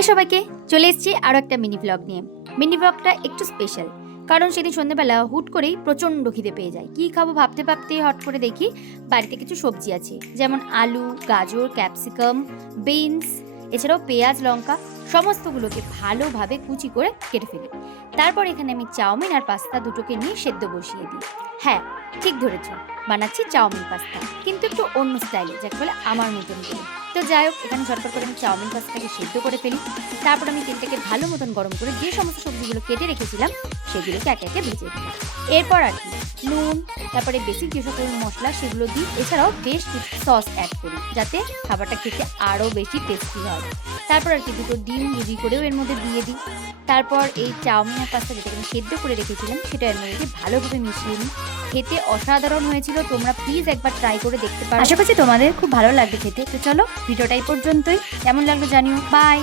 High সবাইকে, চলে এসেছি আরও একটা মিনি ব্লগ নিয়ে। মিনি ব্লগটা একটু স্পেশাল, কারণ সেদিন সন্ধ্যেবেলা হুট করেই প্রচণ্ড খিদে পেয়ে যায়। কী খাবো ভাবতে ভাবতে হট করে দেখি বাড়িতে কিছু সবজি আছে, যেমন আলু, গাজর, ক্যাপসিকাম, বিনস, এছাড়াও পেঁয়াজ, লঙ্কা সমস্তগুলোকে ভালোভাবে কুচি করে কেটে ফেলি। তারপর এখানে আমি চাউমিন আর পাস্তা দুটোকে নিয়ে সেদ্ধ বসিয়ে দিই। হ্যাঁ, ঠিক ধরেছ, বানাচ্ছি চাউমিন পাস্তা, কিন্তু একটু অন্য স্টাইলে, যাকে বলে আমার মতন করে। তো যাই হোক, এখানে ঝটপট করে আমি চাউমিন পাস্তাটাকে সেদ্ধ করে ফেলি। তারপর আমি তেলটাকে ভালো মতন গরম করে যে সমস্ত সবজিগুলো কেটে রেখেছিলাম সেগুলোকে একে একে ভেজে দিলাম। এরপর আর কি নুন, তারপরে বেসিক যে সকল মশলা সেগুলো দিই, এছাড়াও বেশ কিছু সস অ্যাড করি যাতে খাবারটা খেতে আরও বেশি টেস্টি হয়। তারপর আর কি দুটো ডিম ভুজি করেও এর মধ্যে দিয়ে দিই। তারপর এই চাউমিন আর পাস্তা যেটাকে আমি সেদ্ধ করে রেখেছিলাম সেটা এর মধ্যে ভালোভাবে মিশিয়ে নিই। খেতে অসাধারণ হয়েছিল, তোমরা প্লিজ একবার ট্রাই করে দেখতে পারো। আশা করছি তোমাদের খুব ভালো লাগবে খেতে। তো চলো, ভিডিওটা এই পর্যন্তই। কেমন লাগলো জানিও। বাই।